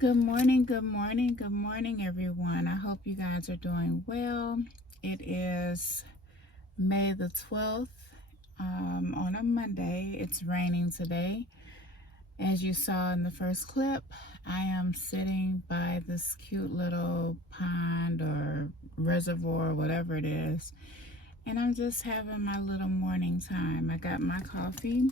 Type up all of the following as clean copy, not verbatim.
Good morning, good morning, good morning, everyone. I hope you guys are doing well. It is May the 12th on a Monday. It's raining today. As you saw in the first clip, I am sitting by this cute little pond or reservoir, whatever it is, and I'm just having my little morning time. I got my coffee.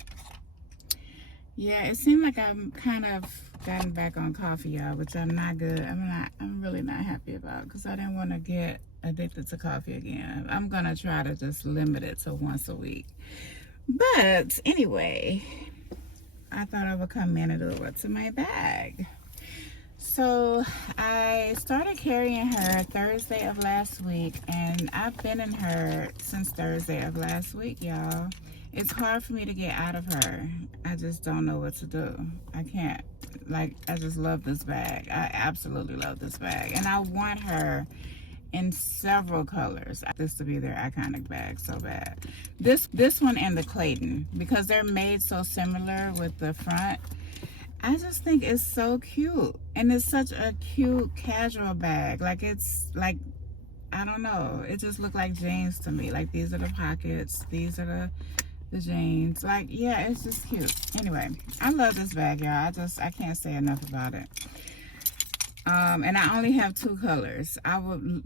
Yeah, it seemed like I'm kind of gotten back on coffee, y'all, which I'm not good. I'm really not happy about because I didn't want to get addicted to coffee again. I'm going to try to just limit it to once a week. But anyway, I thought I would come in and do what's in my bag. So I started carrying her Thursday of last week, and I've been in her since Thursday of last week, y'all. It's hard for me to get out of her. I just don't know what to do. I can't. I just love this bag. I absolutely love this bag. And I want her in several colors. This to be their iconic bag so bad. This one and the Clayton, because they're made so similar with the front. I just think it's so cute. And it's such a cute casual bag. I don't know. It just looked like jeans to me. Like, these are the pockets. These are the jeans. Yeah, it's just cute. Anyway, I love this bag, y'all. I can't say enough about it. And I only have two colors.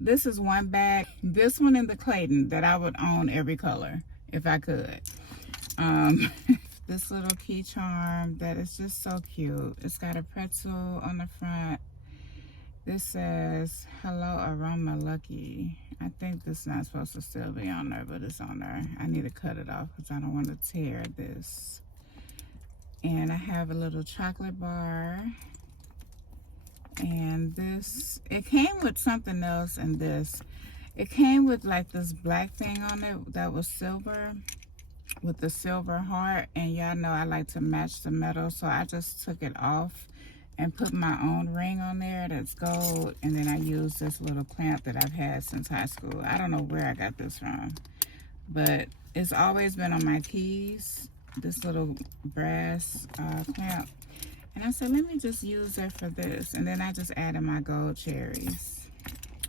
This is one bag. This one in the Clayton that I would own every color if I could. This little key charm that is just so cute. It's got a pretzel on the front. This says, "Hello, Aroma Lucky." I think this is not supposed to still be on there, but it's on there. I need to cut it off because I don't want to tear this. And I have a little chocolate bar. And this, it came with something else in this. It came with like this black thing on it that was silver with the silver heart. And y'all know I like to match the metal, so I just took it off and put my own ring on there that's gold, and then I used this little clamp that I've had since high school. I don't know where I got this from, but it's always been on my keys, this little brass clamp. And I said, let me just use it for this, and then I just added my gold cherries,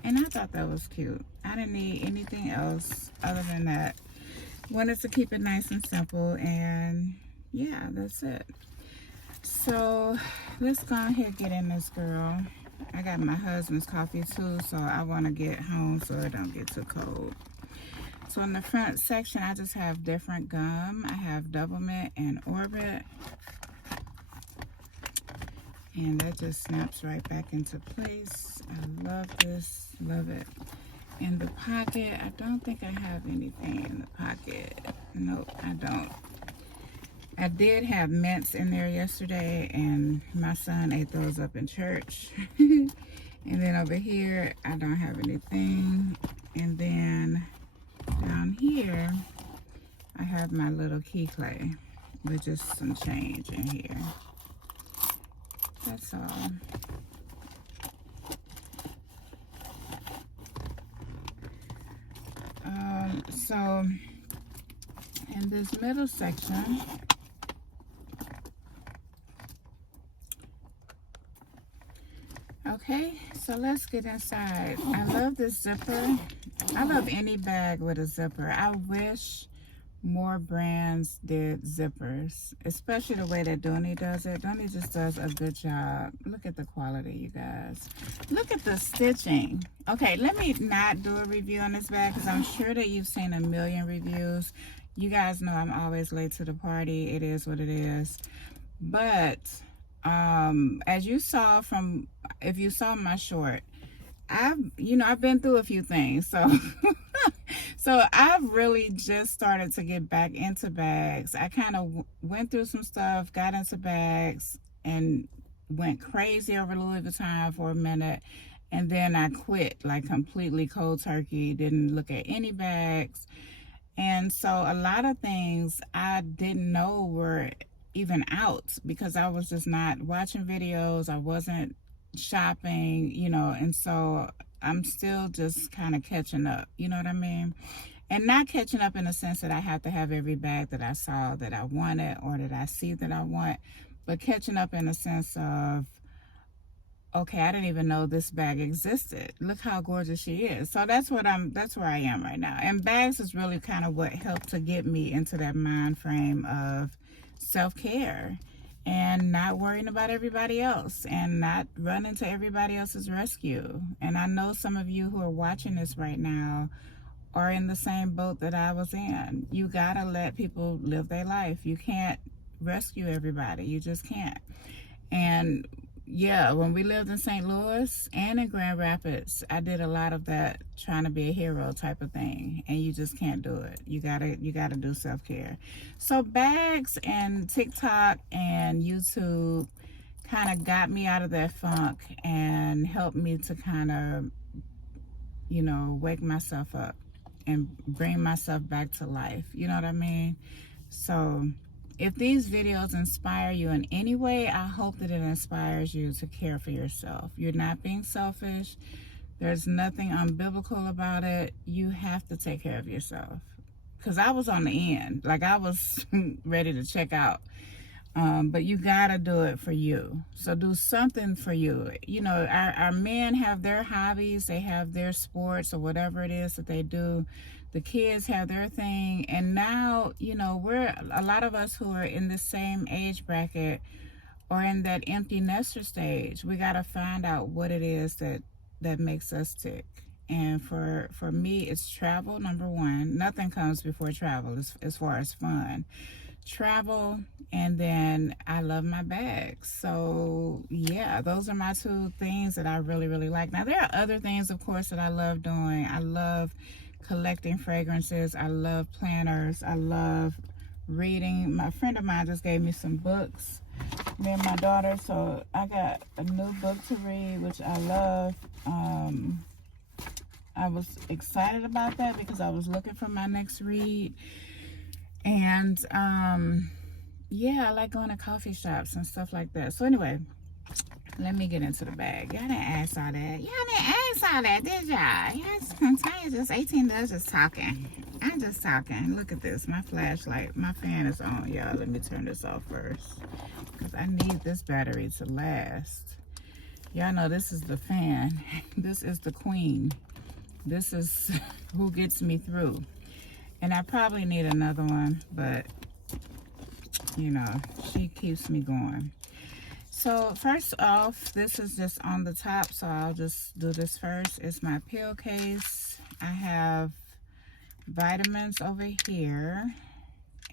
and I thought that was cute. I didn't need anything else other than that. Wanted to keep it nice and simple, and yeah, that's it. So let's go ahead and get in this, girl. I got my husband's coffee too, so I want to get home so it don't get too cold. So in the front section, I just have different gum. I have Double Mint and Orbit. And that just snaps right back into place. I love this, love it. In the pocket, I don't think I have anything in the pocket. Nope, I don't. I did have mints in there yesterday, and my son ate those up in church. And then over here, I don't have anything. And then down here, I have my little key clay with just some change in here. That's all. So in this middle section, okay, so let's get inside. I love this zipper. I love any bag with a zipper. I wish more brands did zippers, especially the way that Dooney does it. Dooney just does a good job. Look at the quality, you guys. Look at the stitching. Okay, let me not do a review on this bag because I'm sure that you've seen a million reviews. You guys know I'm always late to the party. It is what it is. But as you saw if you saw my short, I've been through a few things, so so I've really just started to get back into bags. I kind of went through some stuff, got into bags, and went crazy over Louis Vuitton for a minute, and then I quit, like completely cold turkey, didn't look at any bags. And so a lot of things I didn't know were even out because I was just not watching videos. I wasn't shopping, and so I'm still just kind of catching up, you know what I mean? And not catching up in the sense that I have to have every bag that I saw that I wanted or that I see that I want, but catching up in the sense of okay, I didn't even know this bag existed. Look how gorgeous she is. So that's where I am right now. And bags is really kind of what helped to get me into that mind frame of self-care and not worrying about everybody else and not running to everybody else's rescue. And I know some of you who are watching this right now are in the same boat that I was in. You gotta let people live their life. You can't rescue everybody. You just can't. And yeah, when we lived in St. Louis and in Grand Rapids, I did a lot of that, trying to be a hero type of thing, and you just can't do it. You gotta do self-care. So bags and TikTok and YouTube kind of got me out of that funk and helped me to kind of, you know, wake myself up and bring myself back to life. You know what I mean? So if these videos inspire you in any way, I hope that it inspires you to care for yourself. You're not being selfish. There's nothing unbiblical about it. You have to take care of yourself. Because I was on the end. Like, I was ready to check out. But you gotta do it for you. So do something for you. You know, our men have their hobbies. They have their sports or whatever it is that they do. The kids have their thing. And now, you know, a lot of us who are in the same age bracket or in that empty nester stage, we gotta find out what it is that makes us tick. And for me, it's travel, number one. Nothing comes before travel as far as fun. Travel, and then I love my bags. So yeah, those are my two things that I really like. Now there are other things, of course, that I love doing. I love collecting fragrances. I love planners. I love reading. My friend of mine just gave me some books, me and my daughter, so I got a new book to read, which I love. I was excited about that because I was looking for my next read. And yeah, I like going to coffee shops and stuff like that. So anyway, let me get into the bag. Y'all didn't ask all that. Did y'all? Yes, I'm telling you, just 18 does just talking. I'm just talking. Look at this, my flashlight. My fan is on, y'all. Let me turn this off first, because I need this battery to last. Y'all know this is the fan. This is the queen. This is who gets me through. And I probably need another one, but, you know, she keeps me going. So, first off, this is just on the top, so I'll just do this first. It's my pill case. I have vitamins over here,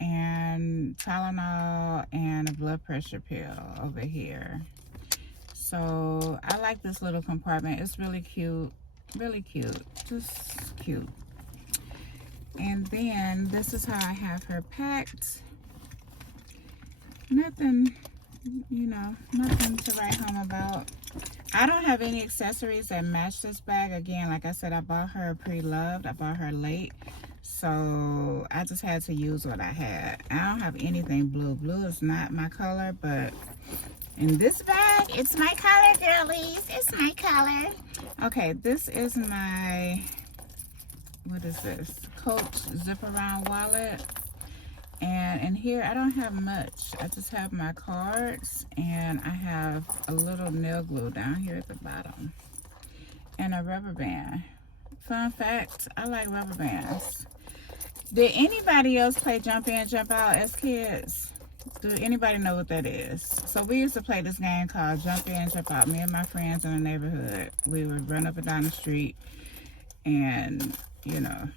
and Tylenol, and a blood pressure pill over here. So, I like this little compartment. It's really cute. Really cute. Just cute. And then this is how I have her packed. Nothing, you know, nothing to write home about. I don't have any accessories that match this bag. Again, like I said, I bought her pre-loved. I bought her late. So I just had to use what I had. I don't have anything blue. Blue is not my color, but in this bag, it's my color, girlies. It's my color. Okay, this is my, what is this? Coach zip around wallet. And in here I don't have much. I just have my cards, and I have a little nail glue down here at the bottom, and a rubber band. Fun fact, I like rubber bands. Did anybody else play jump in, jump out as kids? Do anybody know what that is? So we used to play this game called jump in, jump out. Me and my friends in the neighborhood, we would run up and down the street and, you know,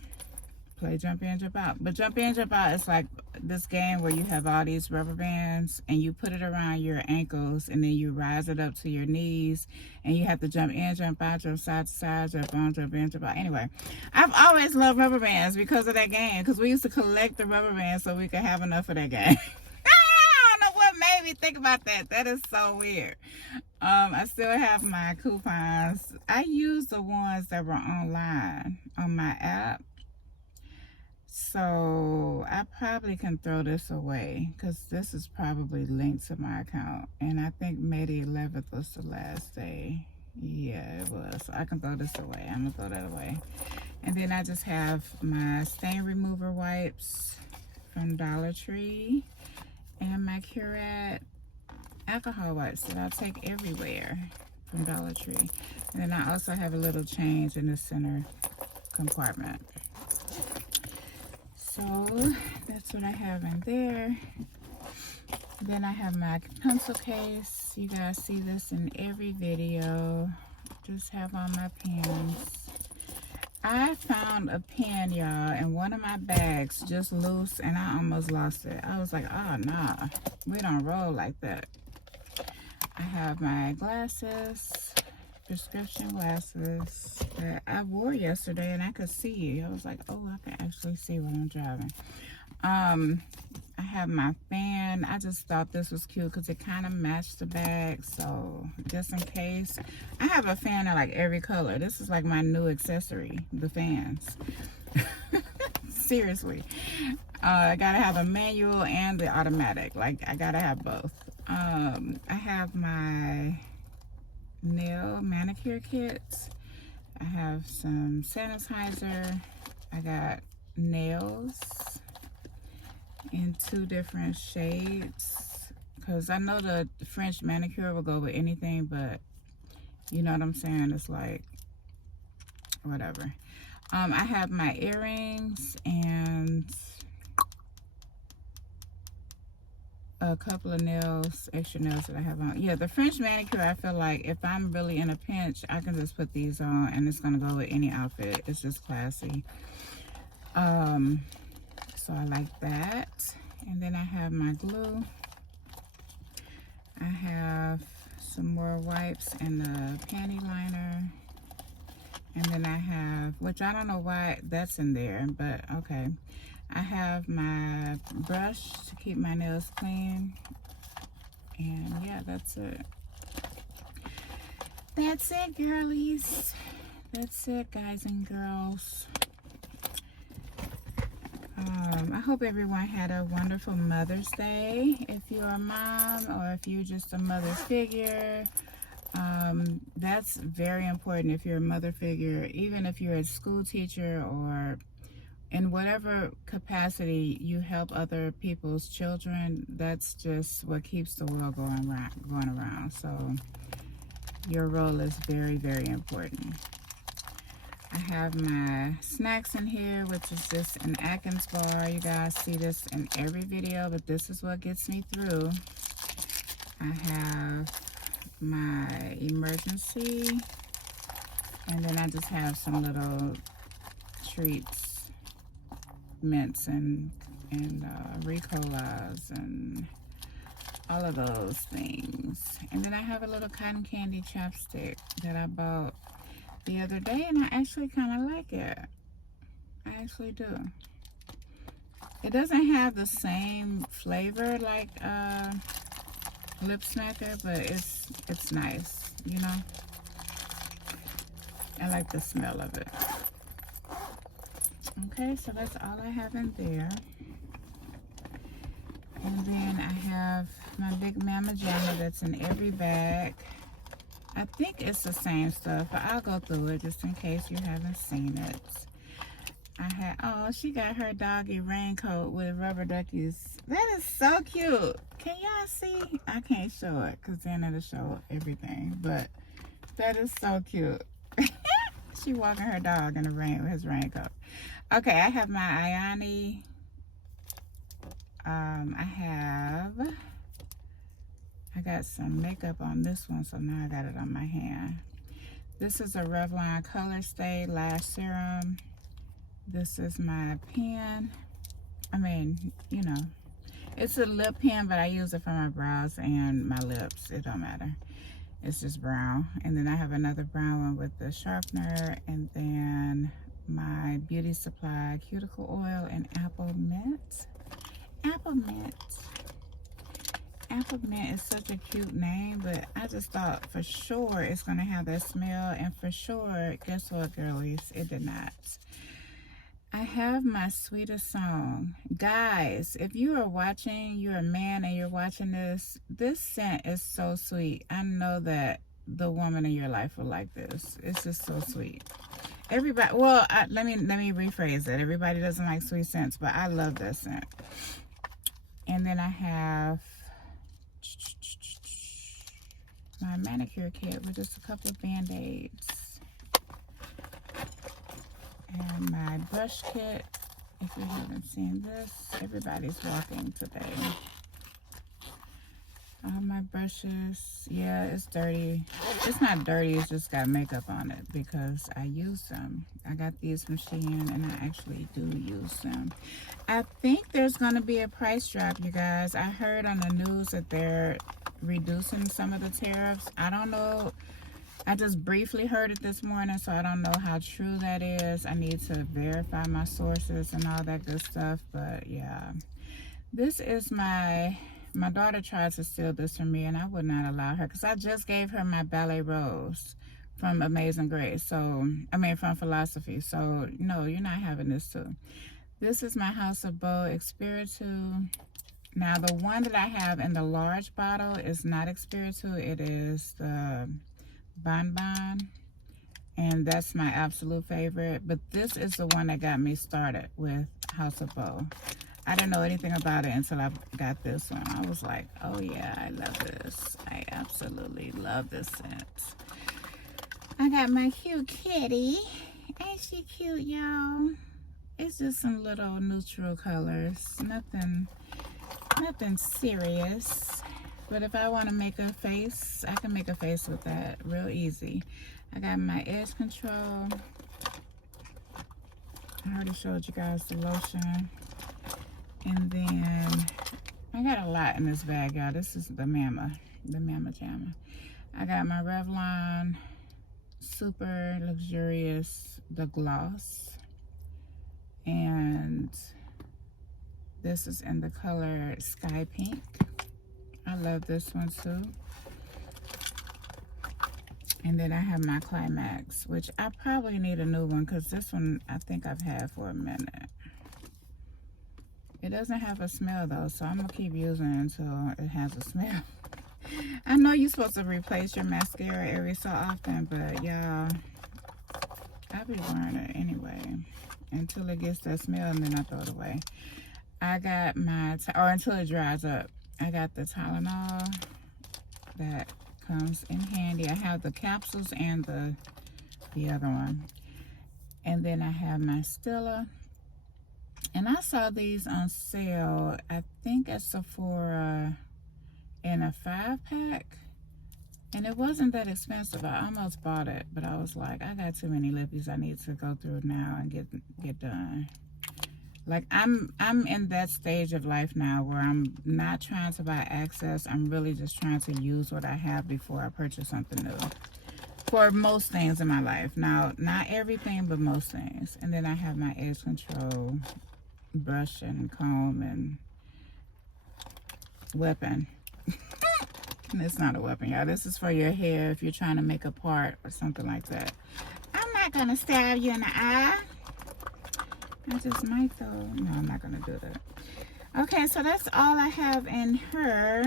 play jump in, jump out. But jump in, jump out is like this game where you have all these rubber bands and you put it around your ankles, and then you rise it up to your knees, and you have to jump in, jump out, jump side to side, jump on, jump in, jump out. Anyway, I've always loved rubber bands because of that game, because we used to collect the rubber bands so we could have enough of that game. I don't know what made me think about that. That is so weird. I still have my coupons. I use the ones that were online on my app. So I probably can throw this away, because this is probably linked to my account. And I think May the 11th was the last day. Yeah, it was. So I can throw this away. I'm going to throw that away. And then I just have my stain remover wipes from Dollar Tree, and my Curate alcohol wipes that I take everywhere. from Dollar Tree. And then I also have a little change in the center compartment. So that's what I have in there. Then I have my pencil case. You guys see this in every video. Just have all my pens. I found a pen, y'all, in one of my bags, just loose, and I almost lost it. I was like, oh, nah, we don't roll like that. I have my glasses, prescription glasses that I wore yesterday, and I could see. I was like, oh, I can actually see when I'm driving. I have my fan. I just thought this was cute because it kind of matched the bag. So just in case, I have a fan in like every color. This is like my new accessory, the fans. Seriously. I gotta have a manual and the automatic. Like, I gotta have both. I have my nail manicure kits. I have some sanitizer. I got nails in 2 different shades, because I know the French manicure will go with anything, but you know what I'm saying, it's like whatever. I have my earrings and a couple of nails, extra nails that I have on. Yeah, the French manicure, I feel like if I'm really in a pinch, I can just put these on and it's gonna go with any outfit. It's just classy. So I like that. And then I have my glue. I have some more wipes and a panty liner. And then I have, which I don't know why that's in there, but okay. I have my brush to keep my nails clean. And yeah, that's it. That's it, girlies. That's it, guys and girls. I hope everyone had a wonderful Mother's Day. If you're a mom or if you're just a mother figure, that's very important. If you're a mother figure, even if you're a school teacher or in whatever capacity you help other people's children, that's just what keeps the world going around. So your role is very, very important. I have my snacks in here, which is just an Atkins bar. You guys see this in every video, but this is what gets me through. I have my emergency, and then I just have some little treats, mints and Ricolas and all of those things. And then I have a little cotton candy chapstick that I bought the other day, and I actually kind of like it. I actually do. It doesn't have the same flavor like Lip Smacker, but it's nice, you know. I like the smell of it. Okay, so that's all I have in there. And then I have my Big Mama Jamma that's in every bag. I think it's the same stuff, but I'll go through it just in case you haven't seen it. I had, oh, she got her doggy raincoat with rubber duckies. That is so cute. Can y'all see? I can't show it because then it'll show everything, but that is so cute. She walking her dog in the rain with his raincoat. Okay, I have my Ayani. I got some makeup on this one, so now I got it on my hand. This is a Revlon Color Stay Lash Serum. This is my pen. I mean, you know, it's a lip pen, but I use it for my brows and my lips. It don't matter. It's just brown. And then I have another brown one with the sharpener, and then my Beauty Supply cuticle oil and apple mint. Apple mint. Apple mint is such a cute name, but I just thought for sure it's gonna have that smell, and for sure, guess what, girlies? It did not. I have my sweetest song. Guys, if you are watching, you're a man and you're watching this, this scent is so sweet. I know that the woman in your life will like this. It's just so sweet. Everybody, well, let me rephrase it. Everybody doesn't like sweet scents, but I love that scent. And then I have, my manicure kit with just a couple of band-aids. And my brush kit. If you haven't seen this, everybody's walking today. All my brushes. Yeah, it's dirty. It's not dirty, it's just got makeup on it because I use them. I got these from Shein and I actually do use them. I think there's going to be a price drop, you guys. I heard on the news that they're reducing some of the tariffs. I don't know. I just briefly heard it this morning, so I don't know how true that is. I need to verify my sources and all that good stuff, but yeah. This is my daughter tried to steal this from me, and I would not allow her, because I just gave her my ballet rose from Amazing Grace, from Philosophy, so no, you're not having this too. This is my House of Beau Espiritu. Now, the one that I have in the large bottle is not Espiritu, it is the Bonbon, and that's my absolute favorite. But this is the one that got me started with House of Beau. I didn't know anything about it until I got this one. I was like, oh yeah, I love this. I absolutely love this scent. I got my cute kitty. Ain't she cute, y'all? It's just some little neutral colors. Nothing serious. But if I want to make a face, I can make a face with that real easy. I got my edge control. I already showed you guys the lotion. And then I got a lot in this bag, y'all. This is the Mama Jamma. I got my Revlon Super Luxurious, the gloss. And this is in the color Sky Pink. I love this one too. And then I have my Climax, which I probably need a new one because this one I think I've had for a minute. It doesn't have a smell though, so I'm gonna keep using it until it has a smell. I know you're supposed to replace your mascara every so often, but y'all, I'll be wearing it anyway until it gets that smell, and then I throw it away. I got my, or until it dries up. I got the Tylenol that comes in handy. I have the capsules and the other one. And then I have my Stella. And I saw these on sale, I think at Sephora, in a 5-pack. And it wasn't that expensive. I almost bought it, but I was like, I got too many lippies I need to go through now and get done. Like, I'm in that stage of life now where I'm not trying to buy access. I'm really just trying to use what I have before I purchase something new. For most things in my life. Now, not everything, but most things. And then I have my edge control brush and comb and weapon. It's not a weapon, y'all. This is for your hair if you're trying to make a part or something like that. I'm not going to stab you in the eye. I just might though. No, I'm not going to do that. Okay, so that's all I have in her.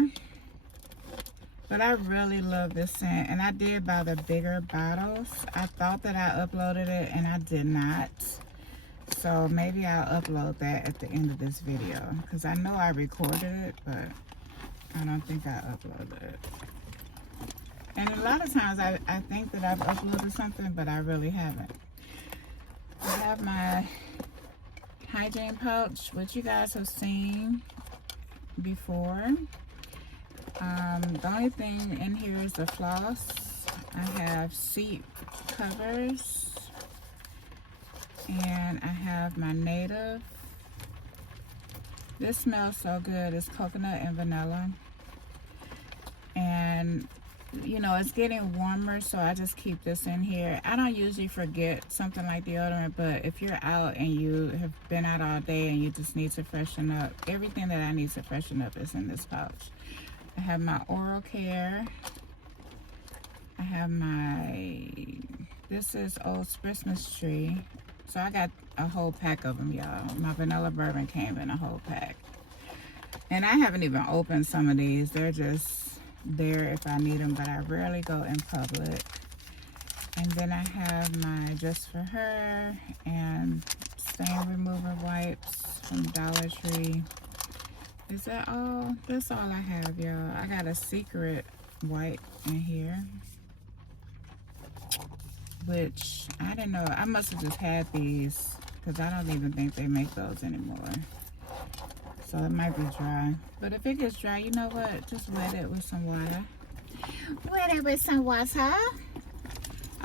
But I really love this scent. And I did buy the bigger bottles. I thought that I uploaded it and I did not. So maybe I'll upload that at the end of this video. Because I know I recorded it, but I don't think I uploaded it. And a lot of times I think that I've uploaded something, but I really haven't. I have my hygiene pouch, which you guys have seen before. The only thing in here is the floss. I have seat covers. And I have my Native. This smells so good. It's coconut and vanilla. And, you know, it's getting warmer, so I just keep this in here. I don't usually forget something like deodorant, but if you're out and you have been out all day and you just need to freshen up, everything that I need to freshen up is in this pouch. I have my oral care. I have my, this is Old Christmas Tree. So I got a whole pack of them, y'all. My vanilla bourbon came in a whole pack. And I haven't even opened some of these. They're just there if I need them, but I rarely go in public. And then I have my Just For Her and stain remover wipes from Dollar Tree. Is that all? That's all I have, y'all. I got a Secret white in here, which I didn't know. I must have just had these because I don't even think they make those anymore. So it might be dry. But if it gets dry, you know what? Just wet it with some water. Wet it with some water.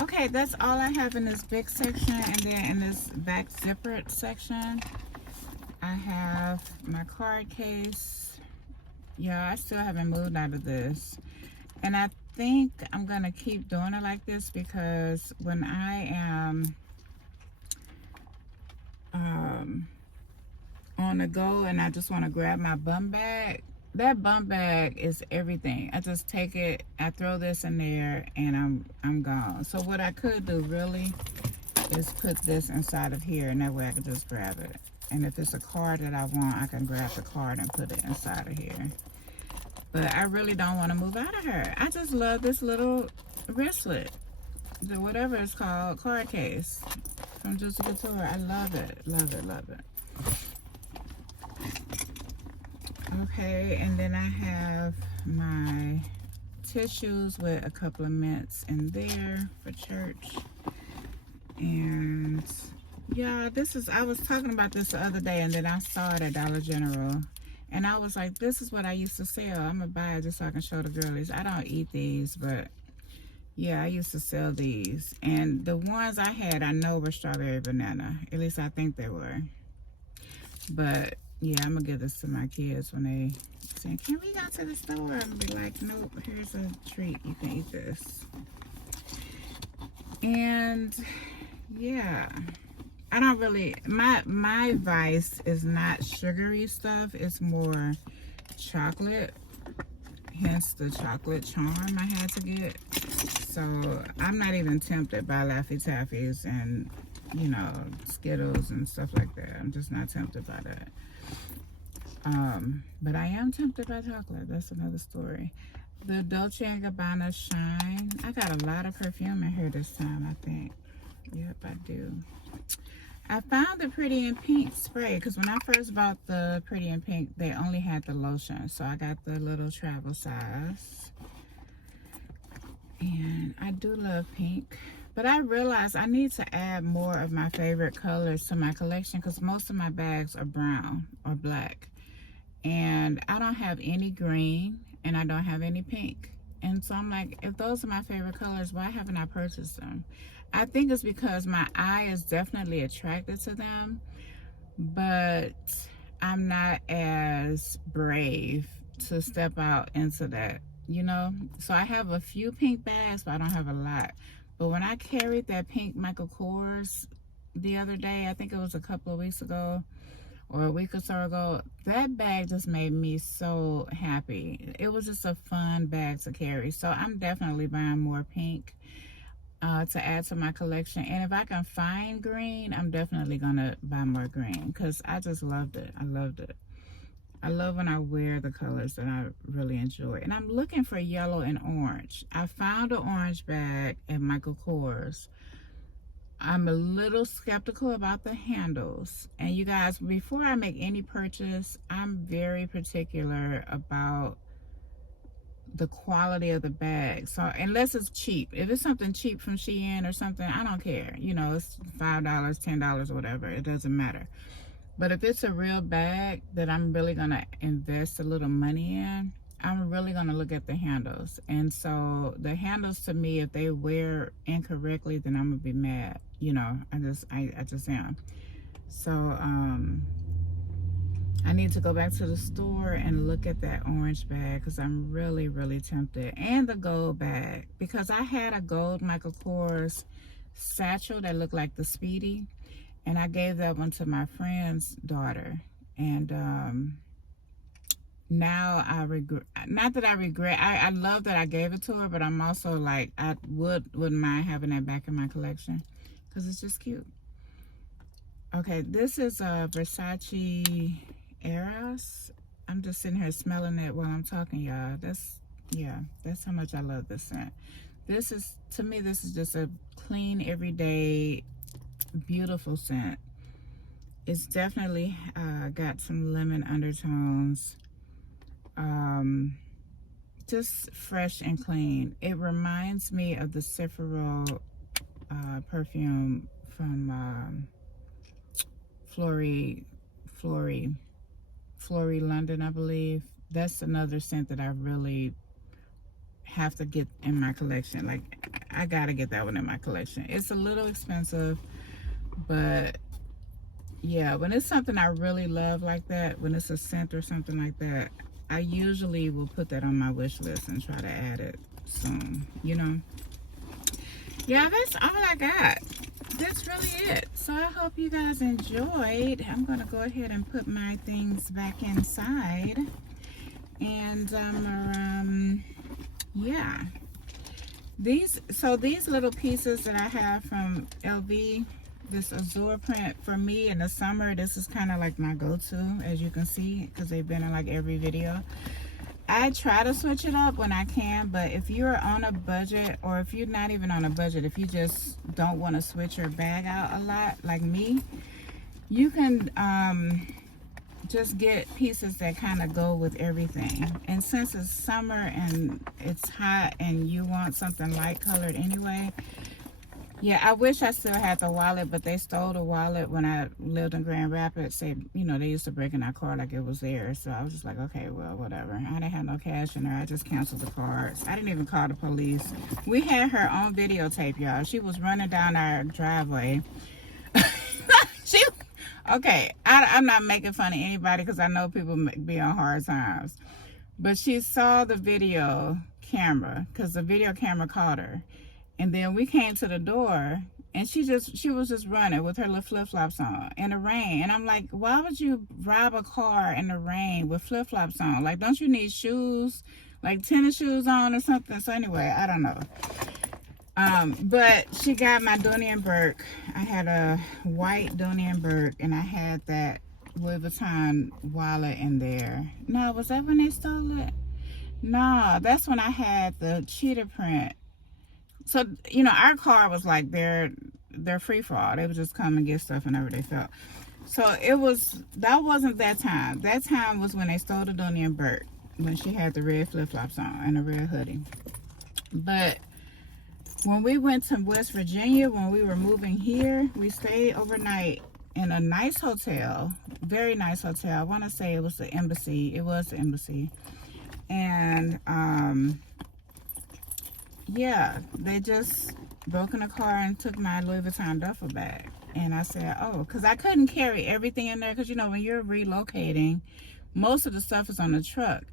Okay, that's all I have in this big section. And then in this back zippered section, I have my card case. Yeah, I still haven't moved out of this. And I think I'm going to keep doing it like this because when I am on the go and I just want to grab my bum bag, that bum bag is everything. I just take it, I throw this in there, and I'm gone. So what I could do really is put this inside of here, and that way I can just grab it. And if it's a card that I want, I can grab the card and put it inside of here. But I really don't want to move out of her. I just love this little wristlet, the whatever it's called, card case from Juicy Couture. I love it, love it, love it. Okay, and then I have my tissues with a couple of mints in there for church. And yeah, this is, I was talking about this the other day, and then I saw it at Dollar General. And I was like, this is what I used to sell. I'm going to buy it just so I can show the girlies. I don't eat these, but yeah, I used to sell these. And the ones I had, I know were strawberry banana. At least I think they were. But yeah, I'm going to give this to my kids when they say, can we go to the store? I'm going to be like, nope, here's a treat. You can eat this. And yeah, I don't really, my vice is not sugary stuff. It's more chocolate, hence the chocolate charm I had to get. So I'm not even tempted by Laffy Taffies and, you know, Skittles and stuff like that. I'm just not tempted by that. But I am tempted by chocolate. That's another story. The Dolce & Gabbana Shine. I got a lot of perfume in here this time, I think. Yep, I do. I found the Pretty in Pink spray because when I first bought the Pretty in Pink, they only had the lotion. So I got the little travel size. And I do love pink. But I realized I need to add more of my favorite colors to my collection because most of my bags are brown or black. And I don't have any green and I don't have any pink. And so I'm like, if those are my favorite colors, why haven't I purchased them? I think it's because my eye is definitely attracted to them, but I'm not as brave to step out into that, you know? So I have a few pink bags, but I don't have a lot. But when I carried that pink Michael Kors the other day, I think it was a couple of weeks ago, or a week or so ago, that bag just made me so happy. It was just a fun bag to carry. So I'm definitely buying more pink to add to my collection. And if I can find green, I'm definitely gonna buy more green because I just loved it. I loved it. I love when I wear the colors that I really enjoy. And I'm looking for yellow and orange. I found an orange bag at Michael Kors. I'm a little skeptical about the handles. And you guys, before I make any purchase, I'm very particular about the quality of the bag. So unless it's cheap, if it's something cheap from Shein or something, I don't care. You know, it's $5, $10 or whatever. It doesn't matter. But if it's a real bag that I'm really gonna invest a little money in, I'm really gonna look at the handles. And so the handles, to me, if they wear incorrectly, then I'm gonna be mad. You know, I just am. So I need to go back to the store and look at that orange bag because I'm really, really tempted. And the gold bag, because I had a gold Michael Kors satchel that looked like the Speedy, and I gave that one to my friend's daughter. And now I regret, not that I regret, I love that I gave it to her, but I'm also like, I wouldn't mind having that back in my collection because it's just cute. Okay, this is a Versace Eros. I'm just sitting here smelling it while I'm talking, y'all. That's how much I love this scent. This is, to me, this is just a clean, everyday, beautiful scent. It's definitely got some lemon undertones just fresh and clean. It reminds me of the Cifaro perfume from Flory London, I believe. That's another scent that I really have to get in my collection. Like, I gotta get that one in my collection. It's a little expensive, but yeah, when it's something I really love like that, when it's a scent or something like that, I usually will put that on my wish list and try to add it soon, you know. Yeah, that's all I got. That's really it. So I hope you guys enjoyed. I'm gonna go ahead and put my things back inside, and yeah, these little pieces that I have from LV, this azure print, for me in the summer, this is kind of like my go-to, as you can see, because they've been in like every video. I try to switch it up when I can, but if you're on a budget, or if you're not even on a budget, if you just don't want to switch your bag out a lot like me, you can just get pieces that kind of go with everything. And since it's summer and it's hot and you want something light colored anyway, yeah, I wish I still had the wallet, but they stole the wallet when I lived in Grand Rapids. They, you know, they used to break in our car like it was theirs. So I was just like, okay, well, whatever. I didn't have no cash in there. I just canceled the cards. I didn't even call the police. We had her on videotape, y'all. She was running down our driveway. Okay, I'm not making fun of anybody because I know people be on hard times. But she saw the video camera because the video camera caught her. And then we came to the door and she was just running with her little flip-flops on in the rain. And I'm like, why would you rob a car in the rain with flip-flops on? Like, don't you need shoes, like tennis shoes on or something? So anyway, I don't know. But she got my Dooney & Bourke. I had a white Dooney & Bourke, and I had that Louis Vuitton wallet in there. No, was that when they stole it? No, that's when I had the cheetah print. So, you know, our car was like they're free for all. They would just come and get stuff whenever they felt. So that wasn't that time. That time was when they stole the Dooney & Bourke, when she had the red flip-flops on and a red hoodie. But when we went to West Virginia, when we were moving here, we stayed overnight in a nice hotel, very nice hotel. I want to say it was the Embassy. It was the Embassy. And yeah, they just broke in the car and took my Louis Vuitton duffel bag. And I said, oh, because I couldn't carry everything in there, because, you know, when you're relocating, most of the stuff is on the truck.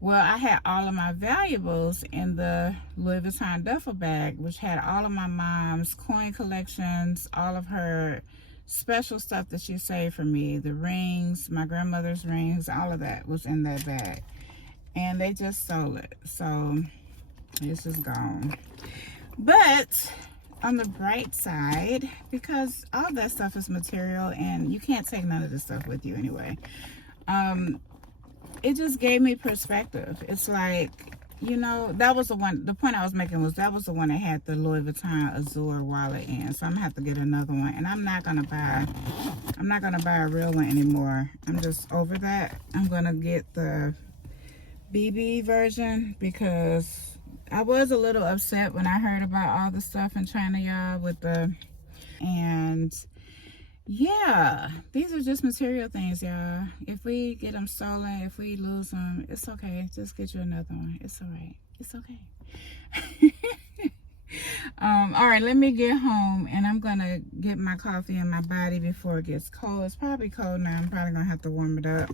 Well, I had all of my valuables in the Louis Vuitton duffel bag, which had all of my mom's coin collections, all of her special stuff that she saved for me, the rings, my grandmother's rings, all of that was in that bag. And they just stole it. So it's just gone. But on the bright side, because all that stuff is material and you can't take none of this stuff with you anyway, it just gave me perspective. It's like, you know, that was the point I was making was that was the one that had the Louis Vuitton Azure wallet in. So I'm gonna have to get another one, and I'm not gonna buy a real one anymore. I'm just over that. I'm gonna get the BB version, because I was a little upset when I heard about all the stuff in China, y'all, with and yeah, these are just material things, y'all. If we get them stolen, if we lose them, it's okay. Just get you another one. It's all right. It's okay. All right, let me get home, and I'm gonna get my coffee in my body before it gets cold. It's probably cold now. I'm probably gonna have to warm it up.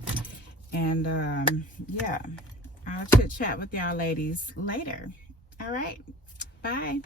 And yeah, I'll chit chat with y'all ladies later. All right, bye.